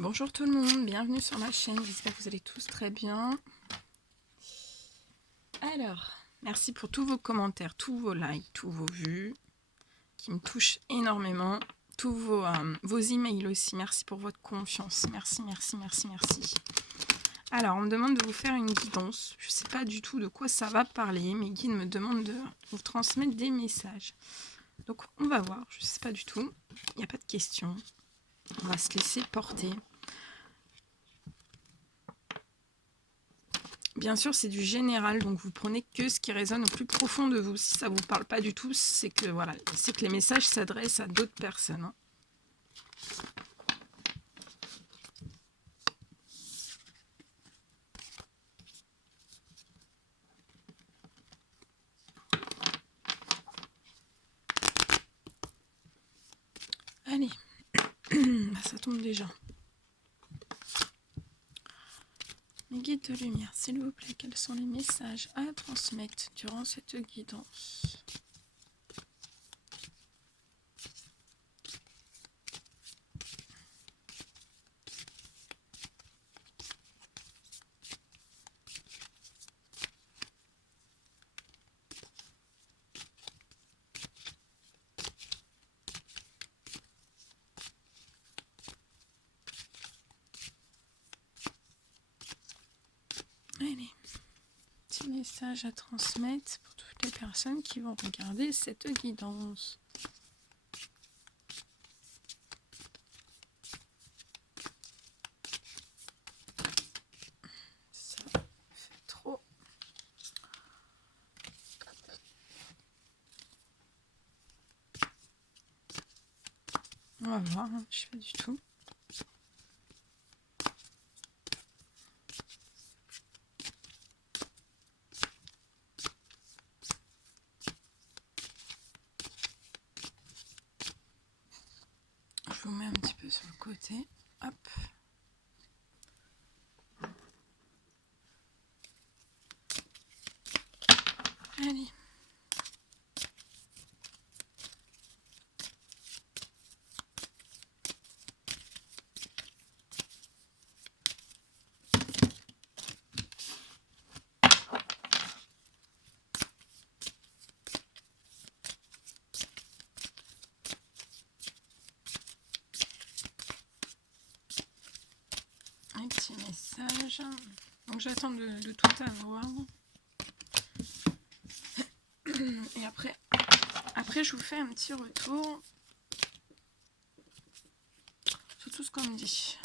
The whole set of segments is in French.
Bonjour tout le monde, bienvenue sur ma chaîne, j'espère que vous allez tous très bien. Alors, merci pour tous vos commentaires, tous vos likes, tous vos vues, qui me touchent énormément. Tous vos emails aussi, merci pour votre confiance, merci. Alors, on me demande de vous faire une guidance, je ne sais pas du tout de quoi ça va parler, mes guides me demandent de vous transmettre des messages. Donc on va voir, je ne sais pas du tout, il n'y a pas de questions, on va se laisser porter. Bien sûr, c'est du général, donc vous prenez que ce qui résonne au plus profond de vous. Si ça ne vous parle pas du tout, c'est que voilà, c'est que les messages s'adressent à d'autres personnes. Hein. Allez, ça tombe déjà. Mes guides de lumière, s'il vous plaît, quels sont les messages à transmettre durant cette guidance ? Allez, petit message à transmettre pour toutes les personnes qui vont regarder cette guidance. Ça fait trop. On va voir, hein, je sais pas du tout. Je vous mets un petit peu sur le côté. Hop. Allez. Un petit message. Donc j'attends de tout avoir. Et après je vous fais un petit retour sur tout ce qu'on me dit.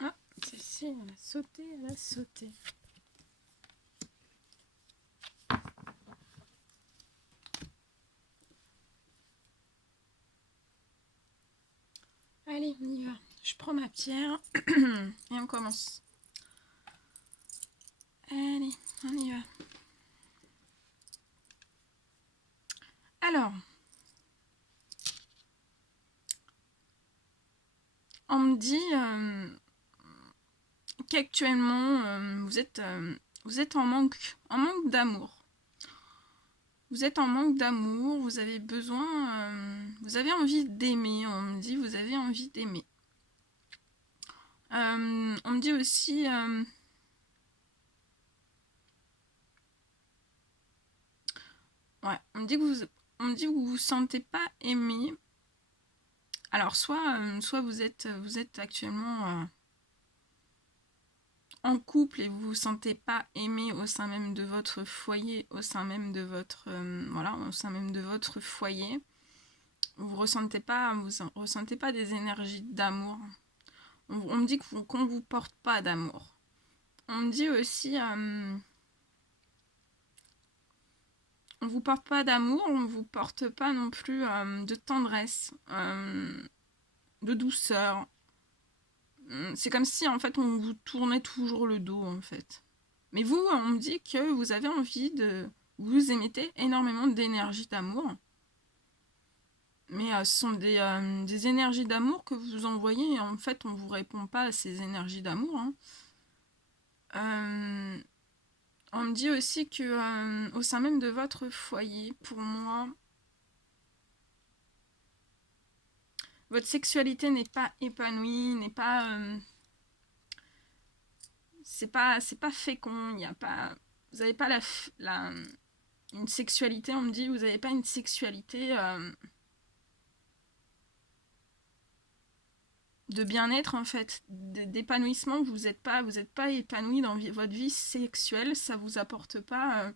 Ah, celle-ci, elle a sauté. Allez, on y va. Je prends ma pierre et on commence. Allez, on y va. Alors, on me dit qu'actuellement, vous êtes en manque d'amour. Vous êtes en manque d'amour, vous avez besoin, vous avez envie d'aimer, on me dit, vous avez envie d'aimer. On me dit aussi... ouais, on me dit que vous vous sentez pas aimé. Alors, soit vous êtes actuellement en couple et vous vous sentez pas aimé au sein même de votre foyer, au sein même de votre au sein même de votre foyer. Vous ressentez pas des énergies d'amour. On me dit qu'on vous porte pas d'amour. On me dit aussi on vous porte pas d'amour, on vous porte pas non plus de tendresse, de douceur. C'est comme si en fait on vous tournait toujours le dos en fait. Mais vous, on me dit que vous avez envie de... Vous émettez énormément d'énergie d'amour. Mais ce sont des énergies d'amour que vous envoyez et en fait on ne vous répond pas à ces énergies d'amour. Hein. On me dit aussi que au sein même de votre foyer, pour moi, votre sexualité n'est pas épanouie, n'est pas... c'est pas fécond, il n'y a pas... Vous n'avez pas une sexualité, on me dit, vous n'avez pas une sexualité de bien-être en fait, d'épanouissement. Vous n'êtes pas épanoui dans votre vie sexuelle, ça vous apporte pas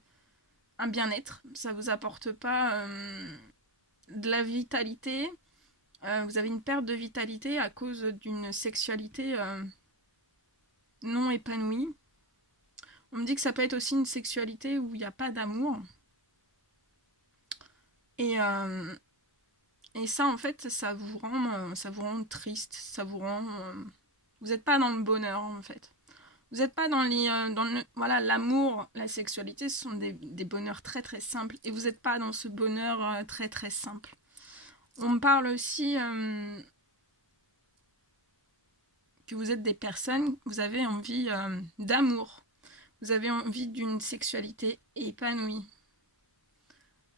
un bien-être, ça vous apporte pas de la vitalité. Vous avez une perte de vitalité à cause d'une sexualité non épanouie. On me dit que ça peut être aussi une sexualité où il n'y a pas d'amour. Et ça, en fait, ça vous rend triste, ça vous rend... vous n'êtes pas dans le bonheur, en fait. Vous n'êtes pas dans voilà, l'amour, la sexualité, ce sont des bonheurs très très simples. Et vous n'êtes pas dans ce bonheur très très simple. On me parle aussi que vous êtes des personnes, vous avez envie d'amour. Vous avez envie d'une sexualité épanouie.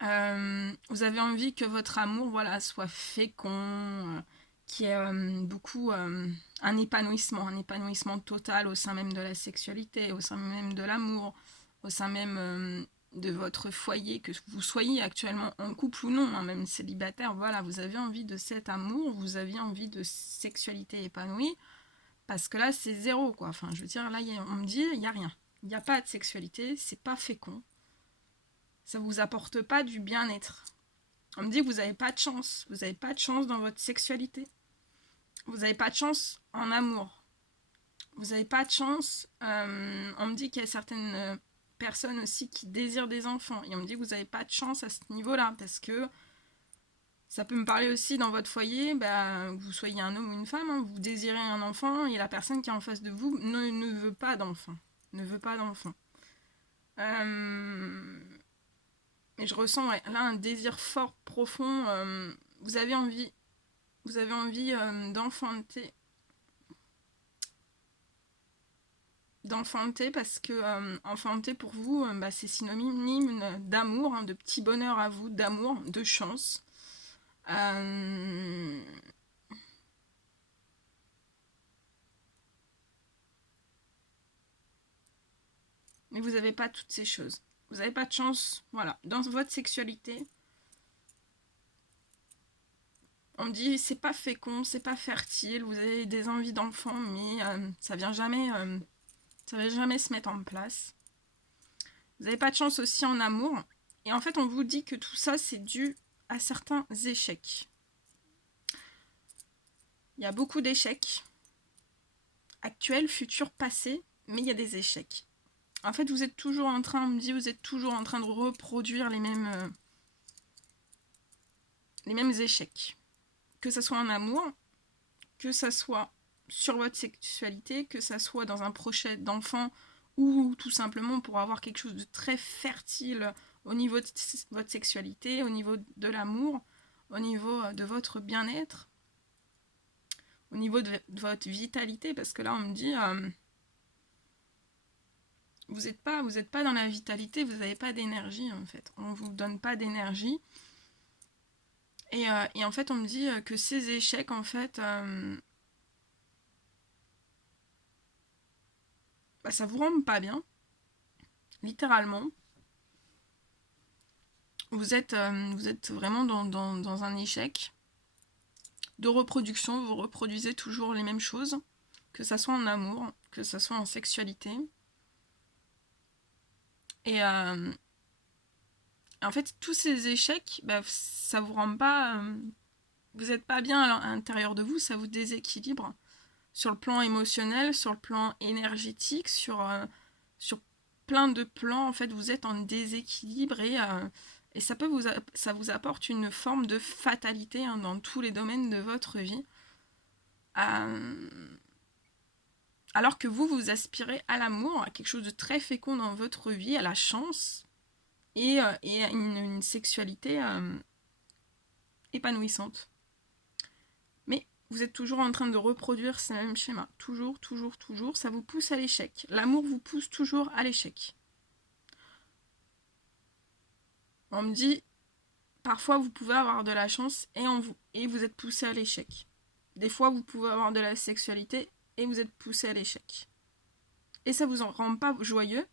Vous avez envie que votre amour soit fécond, qu'il y ait beaucoup un épanouissement total au sein même de la sexualité, au sein même de l'amour, au sein même de votre foyer, que vous soyez actuellement en couple ou non, hein, même célibataire, voilà, vous avez envie de cet amour, vous avez envie de sexualité épanouie, parce que là c'est zéro quoi, enfin je veux dire, là on me dit il n'y a rien, il n'y a pas de sexualité, c'est pas fécond. Ça vous apporte pas du bien-être. On me dit que vous n'avez pas de chance. Vous n'avez pas de chance dans votre sexualité. Vous n'avez pas de chance en amour. Vous n'avez pas de chance. On me dit qu'il y a certaines personnes aussi qui désirent des enfants. Et on me dit que vous n'avez pas de chance à ce niveau-là. Parce que ça peut me parler aussi dans votre foyer, que vous soyez un homme ou une femme, hein, vous désirez un enfant et la personne qui est en face de vous ne veut pas d'enfant. Ne veut pas d'enfant. Et je ressens là un désir fort, profond. Vous avez envie d'enfanter. D'enfanter parce que enfanter pour vous, c'est synonyme d'amour, hein, de petit bonheur à vous, d'amour, de chance. Mais vous n'avez pas toutes ces choses. Vous n'avez pas de chance, voilà, dans votre sexualité. On me dit c'est pas fécond, c'est pas fertile, vous avez des envies d'enfant, mais ça vient jamais se mettre en place. Vous n'avez pas de chance aussi en amour. Et en fait, on vous dit que tout ça, c'est dû à certains échecs. Il y a beaucoup d'échecs, actuels, futurs, passés, mais il y a des échecs. En fait, vous êtes toujours en train, on me dit, vous êtes toujours en train de reproduire les mêmes échecs. Que ce soit en amour, que ça soit sur votre sexualité, que ça soit dans un projet d'enfant ou tout simplement pour avoir quelque chose de très fertile au niveau de votre sexualité, au niveau de l'amour, au niveau de votre bien-être, au niveau de votre vitalité, parce que là on me dit vous n'êtes pas dans la vitalité, vous n'avez pas d'énergie en fait, on ne vous donne pas d'énergie. Et en fait on me dit que ces échecs en fait ça vous rend pas bien, littéralement. Vous êtes vraiment dans un échec de reproduction, vous reproduisez toujours les mêmes choses, que ça soit en amour, que ça soit en sexualité. Et en fait, tous ces échecs, ça vous rend pas... vous n'êtes pas bien à l'intérieur de vous, ça vous déséquilibre sur le plan émotionnel, sur le plan énergétique, sur plein de plans. En fait, vous êtes en déséquilibre et ça vous apporte une forme de fatalité dans tous les domaines de votre vie. Alors que vous aspirez à l'amour, à quelque chose de très fécond dans votre vie, à la chance et à une sexualité épanouissante. Mais vous êtes toujours en train de reproduire ce même schéma. Toujours, toujours, toujours. Ça vous pousse à l'échec. L'amour vous pousse toujours à l'échec. On me dit, parfois vous pouvez avoir de la chance et vous êtes poussé à l'échec. Des fois vous pouvez avoir de la sexualité et vous êtes poussé à l'échec. Et ça vous en rend pas joyeux.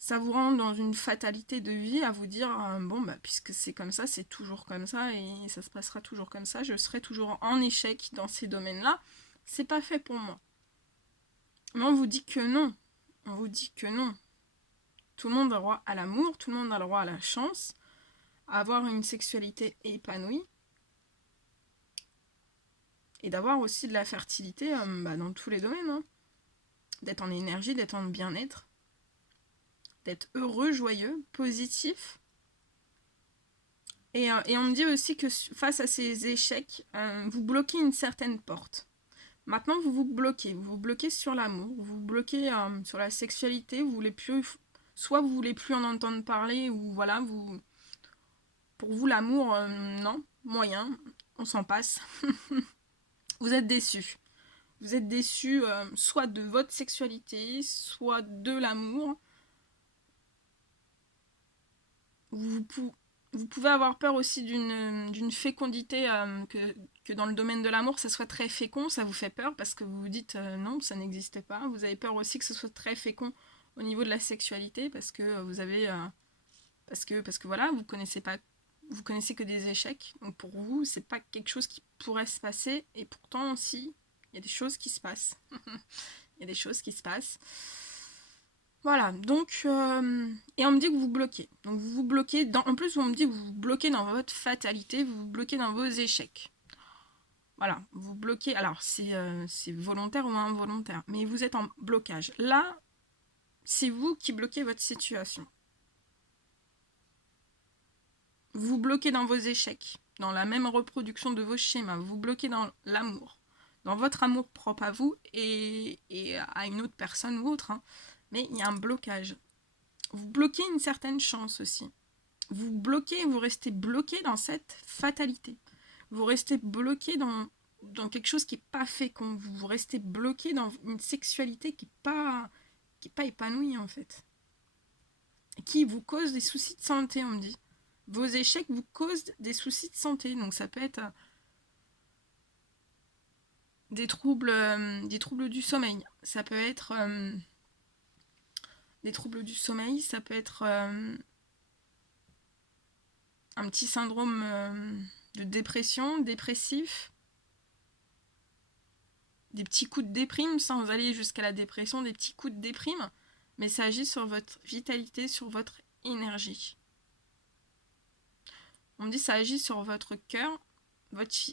Ça vous rend dans une fatalité de vie à vous dire puisque c'est comme ça, c'est toujours comme ça et ça se passera toujours comme ça, je serai toujours en échec dans ces domaines-là, c'est pas fait pour moi. Mais on vous dit que non. On vous dit que non. Tout le monde a le droit à l'amour, tout le monde a le droit à la chance, à avoir une sexualité épanouie et d'avoir aussi de la fertilité dans tous les domaines. Hein. D'être en énergie, d'être en bien-être, d'être heureux, joyeux, positif. Et on me dit aussi que face à ces échecs, vous bloquez une certaine porte. Maintenant, vous vous bloquez sur l'amour, vous vous bloquez sur la sexualité, vous voulez plus, soit vous voulez plus en entendre parler, ou voilà, pour vous l'amour, non, moyen, on s'en passe. Vous êtes déçu. Vous êtes déçu soit de votre sexualité, soit de l'amour. Vous pouvez avoir peur aussi d'une fécondité, que dans le domaine de l'amour, ça soit très fécond, ça vous fait peur parce que vous vous dites non, ça n'existe pas. Vous avez peur aussi que ce soit très fécond au niveau de la sexualité parce que vous avez... parce que voilà, vous connaissez que des échecs. Donc pour vous, c'est pas quelque chose qui pourrait se passer et pourtant, si, il y a des choses qui se passent. Il y a des choses qui se passent. Voilà, donc, et on me dit que vous vous bloquez. Donc vous vous bloquez, en plus on me dit que vous vous bloquez dans votre fatalité, vous vous bloquez dans vos échecs. Voilà, vous bloquez, alors c'est volontaire ou involontaire, mais vous êtes en blocage. Là, c'est vous qui bloquez votre situation. Vous vous bloquez dans vos échecs, dans la même reproduction de vos schémas, vous vous bloquez dans l'amour, dans votre amour propre à vous et à une autre personne ou autre, hein. Mais il y a un blocage. Vous bloquez une certaine chance aussi. Vous bloquez, vous restez bloqué dans cette fatalité. Vous restez bloqué dans quelque chose qui n'est pas fécond. Vous restez bloqué dans une sexualité qui n'est pas épanouie en fait. Et qui vous cause des soucis de santé, on me dit. Vos échecs vous causent des soucis de santé. Donc ça peut être des troubles du sommeil. Ça peut être... des troubles du sommeil, ça peut être un petit syndrome de dépression, dépressif, des petits coups de déprime sans aller jusqu'à la dépression, des petits coups de déprime, mais ça agit sur votre vitalité, sur votre énergie. On me dit ça agit sur votre cœur,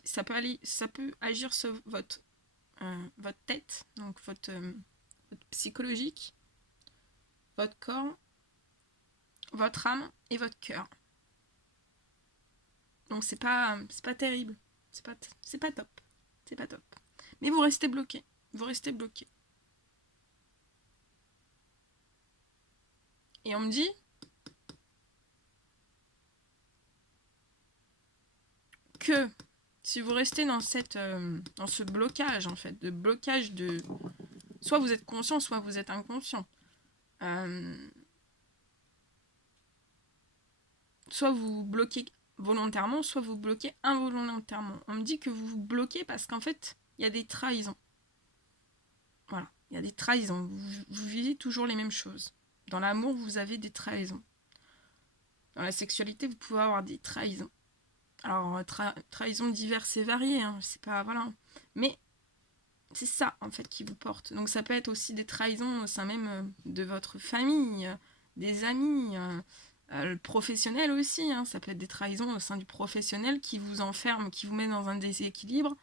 ça peut agir sur votre tête, donc votre psychologique, votre corps, votre âme et votre cœur. Donc c'est pas terrible, c'est pas top. Mais vous restez bloqué. Vous restez bloqué. Et on me dit que si vous restez dans ce blocage, en fait, de blocage de... Soit vous êtes conscient, soit vous êtes inconscient. Soit vous bloquez volontairement, soit vous bloquez involontairement. On me dit que vous vous bloquez parce qu'en fait, il y a des trahisons. Voilà, il y a des trahisons. Vous vivez toujours les mêmes choses. Dans l'amour, vous avez des trahisons. Dans la sexualité, vous pouvez avoir des trahisons. Alors, trahisons diverses et variées, hein, c'est pas... Voilà. Mais c'est ça, en fait, qui vous porte. Donc, ça peut être aussi des trahisons au sein même de votre famille, des amis, professionnel aussi. Hein, ça peut être des trahisons au sein du professionnel qui vous enferme, qui vous met dans un déséquilibre.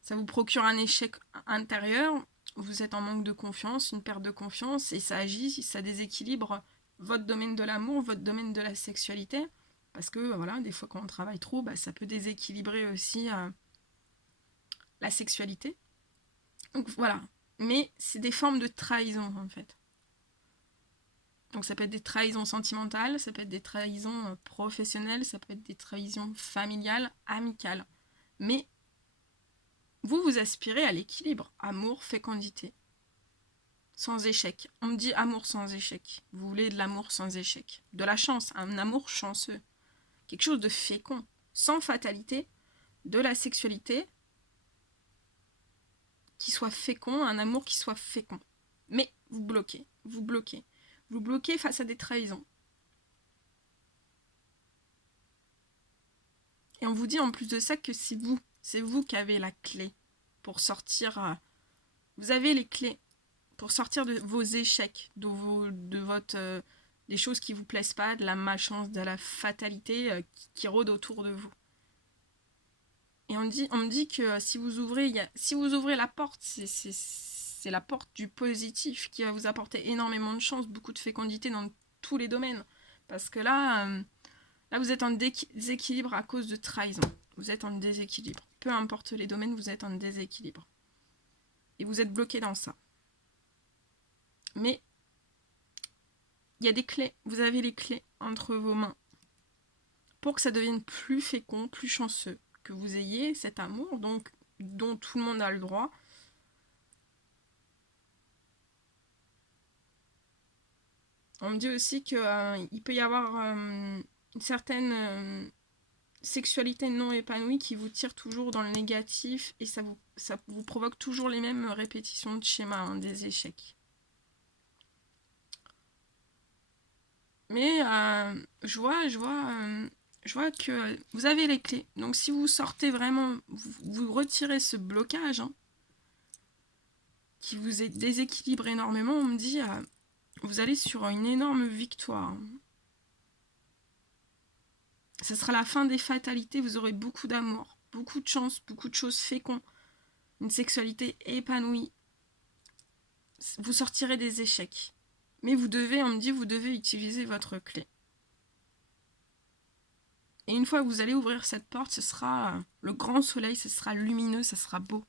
Ça vous procure un échec intérieur. Vous êtes en manque de confiance, une perte de confiance, et ça agit, ça déséquilibre votre domaine de l'amour, votre domaine de la sexualité. Parce que, voilà, des fois, quand on travaille trop, bah, ça peut déséquilibrer aussi la sexualité. Donc, voilà. Mais c'est des formes de trahison, en fait. Donc, ça peut être des trahisons sentimentales, ça peut être des trahisons professionnelles, ça peut être des trahisons familiales, amicales. Mais vous, vous aspirez à l'équilibre. Amour, fécondité. Sans échec. On me dit amour sans échec. Vous voulez de l'amour sans échec. De la chance, un amour chanceux. Quelque chose de fécond, sans fatalité, de la sexualité qui soit fécond, un amour qui soit fécond. Mais vous bloquez, vous bloquez. Vous bloquez face à des trahisons. Et on vous dit en plus de ça que c'est vous qui avez la clé pour sortir. Vous avez les clés pour sortir de vos échecs, de votre... des choses qui vous plaisent pas, de la malchance, de la fatalité qui rôde autour de vous. Et on me dit que si vous ouvrez la porte, c'est la porte du positif qui va vous apporter énormément de chance, beaucoup de fécondité dans tous les domaines. Parce que là vous êtes en déséquilibre à cause de trahison. Vous êtes en déséquilibre. Peu importe les domaines, vous êtes en déséquilibre. Et vous êtes bloqué dans ça. Mais il y a des clés. Vous avez les clés entre vos mains pour que ça devienne plus fécond, plus chanceux. Que vous ayez cet amour donc, dont tout le monde a le droit. On me dit aussi qu'il peut y avoir une certaine sexualité non épanouie qui vous tire toujours dans le négatif et ça vous provoque toujours les mêmes répétitions de schémas, hein, des échecs. Mais je vois que vous avez les clés. Donc si vous sortez vraiment, vous retirez ce blocage qui vous déséquilibre énormément, on me dit vous allez sur une énorme victoire. Ce sera la fin des fatalités, vous aurez beaucoup d'amour, beaucoup de chance, beaucoup de choses fécondes, une sexualité épanouie. Vous sortirez des échecs. Mais on me dit, vous devez utiliser votre clé. Et une fois que vous allez ouvrir cette porte, ce sera le grand soleil, ce sera lumineux, ce sera beau.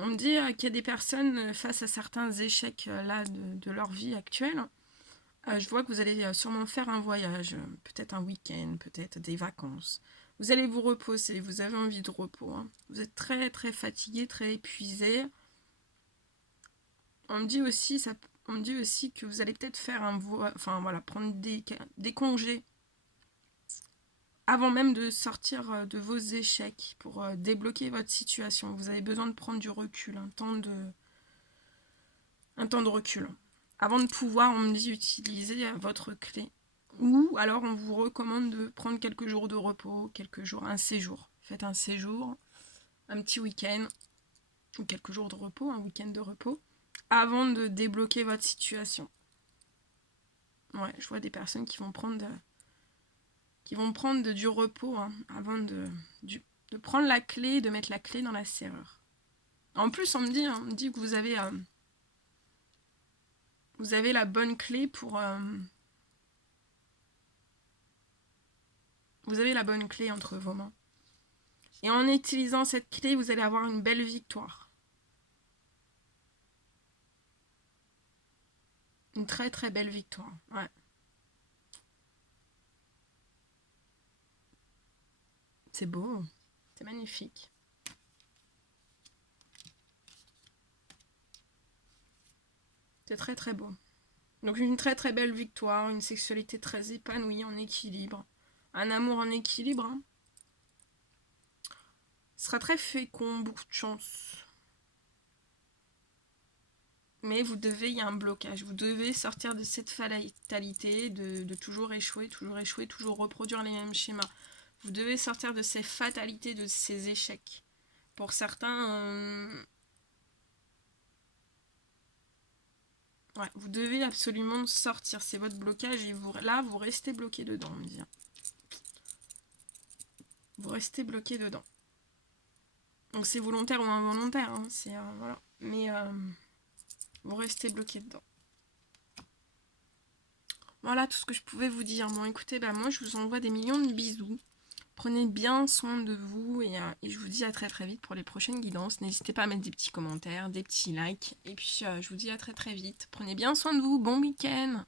On me dit qu'il y a des personnes face à certains échecs là de leur vie actuelle. Je vois que vous allez sûrement faire un voyage, peut-être un week-end, peut-être des vacances. Vous allez vous reposer, vous avez envie de repos. Hein. Vous êtes très très fatigué, très épuisé. On me dit aussi que vous allez peut-être faire prendre des congés avant même de sortir de vos échecs pour débloquer votre situation. Vous avez besoin de prendre du recul, un temps de recul. Avant de pouvoir, on me dit, utiliser votre clé. Ou alors on vous recommande de prendre quelques jours de repos, un séjour. Faites un séjour, un petit week-end, ou quelques jours de repos, un week-end de repos, avant de débloquer votre situation. Ouais, je vois des personnes qui vont prendre du repos avant de prendre la clé, de mettre la clé dans la serrure. En plus, on me dit que vous avez Vous avez la bonne clé pour... Vous avez la bonne clé entre vos mains. Et en utilisant cette clé, vous allez avoir une belle victoire. Une très très belle victoire. Ouais. C'est beau. C'est magnifique. C'est très très beau. Donc une très très belle victoire, une sexualité très épanouie, en équilibre. Un amour en équilibre. Hein. Ce sera très fécond, beaucoup de chance. Mais vous devez, il y a un blocage. Vous devez sortir de cette fatalité de toujours échouer, toujours reproduire les mêmes schémas. Vous devez sortir de ces fatalités, de ces échecs. Pour certains... Ouais, vous devez absolument sortir. C'est votre blocage et là, vous restez bloqué dedans, on me dit. Vous restez bloqué dedans. Donc c'est volontaire ou involontaire. Hein, voilà. Mais vous restez bloqué dedans. Voilà tout ce que je pouvais vous dire. Bon, écoutez, moi, je vous envoie des millions de bisous. Prenez bien soin de vous et je vous dis à très très vite pour les prochaines guidances. N'hésitez pas à mettre des petits commentaires, des petits likes. Et puis je vous dis à très très vite. Prenez bien soin de vous. Bon week-end.